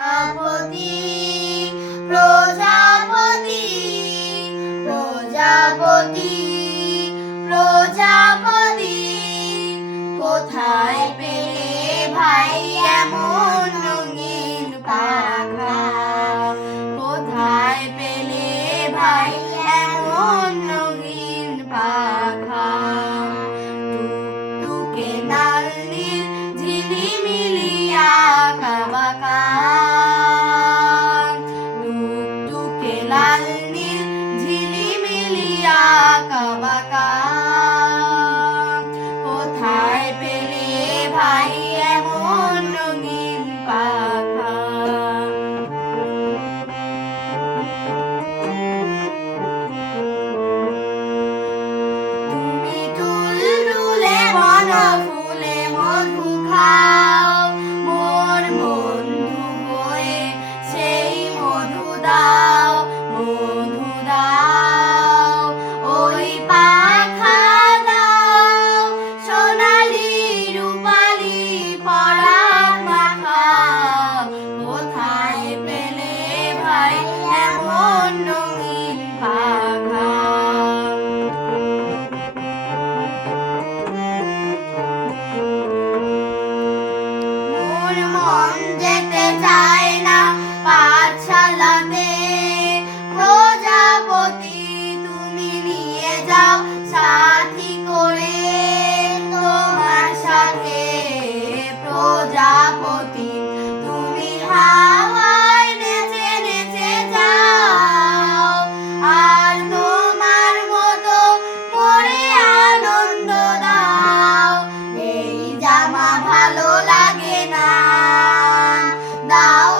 প্রজাপতি প্রজাপতি প্রজাপতি প্রজাপতি কোথায় পেলে ভাই এমন রঙিন পাখা? কোথায় পেলে ভাই এমন রঙিন পাখা? টুকটুকে লাল নীল ঝিলিমিলি আঁকা বাঁকা, টুকটুকে লাল নীল ঝিলিমিলি আঁকা বাঁকা। কোথায় পেলে ভাই এমন রঙিন পাখা? তুমি তুলতুলে বনফুলে মধু খাও, মোর বন্ধু হয়ে সেই মধু দাও, মধু দাও। ওই পাখা দাও সোনালি রূপালি পরাগ মাখা। কোথায় পেলে ভাই এমন রঙিন পাখা? মোর মন যেতে চায় না পাঠশালাতে, প্রজাপতি তুমি নিয়ে যাও সাথী করে তোমার সাথে। প্রজাপতি তুমি হাওয়ায় নেচে নেচে যাও, আর তোমার মতো মোরে আনন্দ দাও। এই জামা ভালো লাগে না, দাও